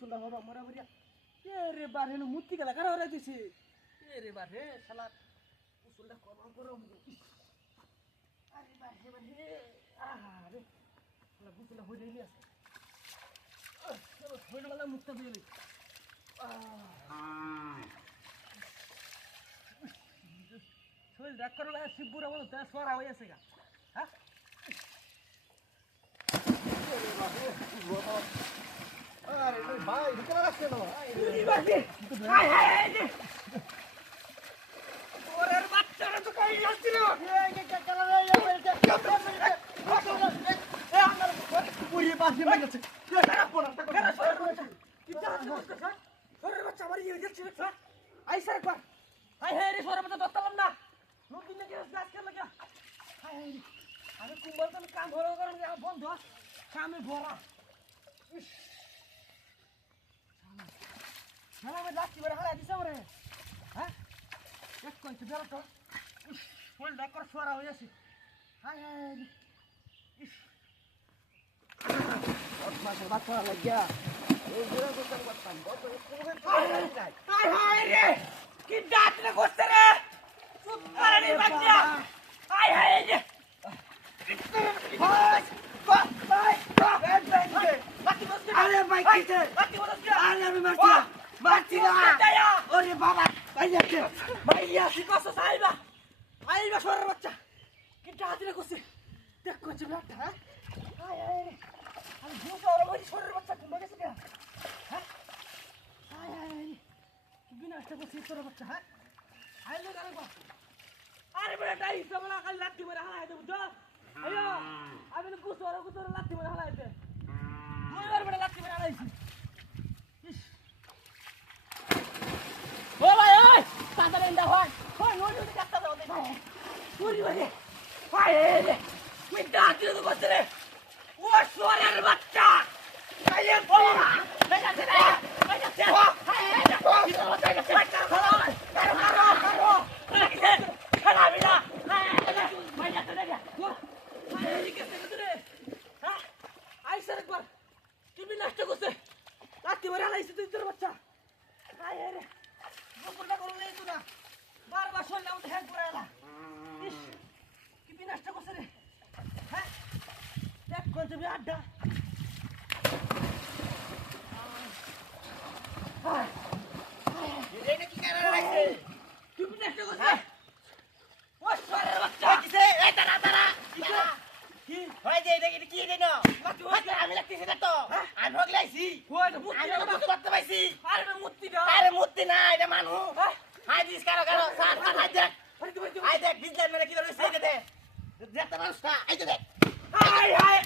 গুসলটা হবা মরা মরিয়া রে বার হেন মুতি গেলা কারা হরা দিছে রে বার হে শালা গুসলটা করো আরে বার হে আরে শালা গুসলটা হই রেলি আছে হই গেল মুতটা দিলি শরীর ডাক করলে শিবপুরা বলো তা সরা হয়ে আছে গা হ্যাঁ আরে ভাই ভিতরে রাখছে না হাই হাই ওরের বাচ্চারা তো কই যাচ্ছিল পুরি পাশে হয়ে গেছে ওরের বাচ্চা আমার ইয়ে যাচ্ছে স্যার আইসা একবার হাই হাই রে সরে বাচ্চা দস্তালাম না নতুন নাকি গাছ কেন লাগা হাই হাই আমি কুম্বল তো কাম ভরা করে বন্ধ কামে ভরা হ্যাঁ আমি লাস্টি বেড়ে হারাই দিছে ওরে হ্যাঁ এক কইছে বেরো তো ফুল ডাকর সরা হয়ে আছে হাই হাই মাছের বাচ্চা লাগিয়া এই ঘুরে করতে পারতাম কত হাই হাই রে কি ডাক রে করতে রে চুপ করে রে বাচ্চা হাই হাই রে আরে ভাই কিছে আরে আমি মারছি না ওরে বাবা ভাইয়া শিকাস সাইবা আইবা সরের বাচ্চা কি ডাক রে করছে দেখ করছে বেটা হ্যাঁ হাই হাই রে আমি ভূত আর ওই সরের বাচ্চা কোন গেছে কে হ্যাঁ হাই হাই কি বিনাশটা করছে সরের বাচ্চা হ্যাঁ আইলে গালে গো আরে বেটা ইসা বলা কাল লাত্তি মেরে হালাই দে বুঝছো আইও আমি তো কুসর লাত্তি মেরে হালাই দে দুইবার বেটা লাত্তি মেরে হালাইছি ও ভাই ওই তাড়াতাড়ি এন্ডা ভাই ওই নড়ি কাটতা দাও দে ভাই নড়ি ভাই ভাই রে তুই ডাক দিলে তো করতে রে ও সরের বাচ্চা আইয়ে বাবা বেজাতে রে বেজাতে হাই কি তো বাচ্চা গেছে কারো খারাপিনা ভাই যাতে রে ভাই কি করতে রে হ্যাঁ আইসা একবার কি বিনাশটা করছে লাত্তি মেরে হালাইছিস তুই তোর বাচ্চা হাই রে বকুলটা করলে তো না বারবার শুনলাম তো হ্যাঁ করে এলা ইস কি বিনাশটা করছে রে হ্যাঁ দেখ কোন তুমি আড্ডা এটা কি করে রাখছে কি বিনাশটা করছে ও সরের বাচ্চা কিছে এই তারা কি হয় যে এটা কি দেনো লাত্তি আমি লাগতেছি না তো আমি ভগলাইছি ওই তো মুতি আমি কিছু করতে পাইছি আরে মুতি দাও আরে মুতি না এটা মানু হ্যাঁ হাই দিস কারো সাত হাই দেখ আরে তুমি হাই দেখ বিজলার মানে কি করে সেই দে দেখতে মানুষটা এই দেখ হাই হাই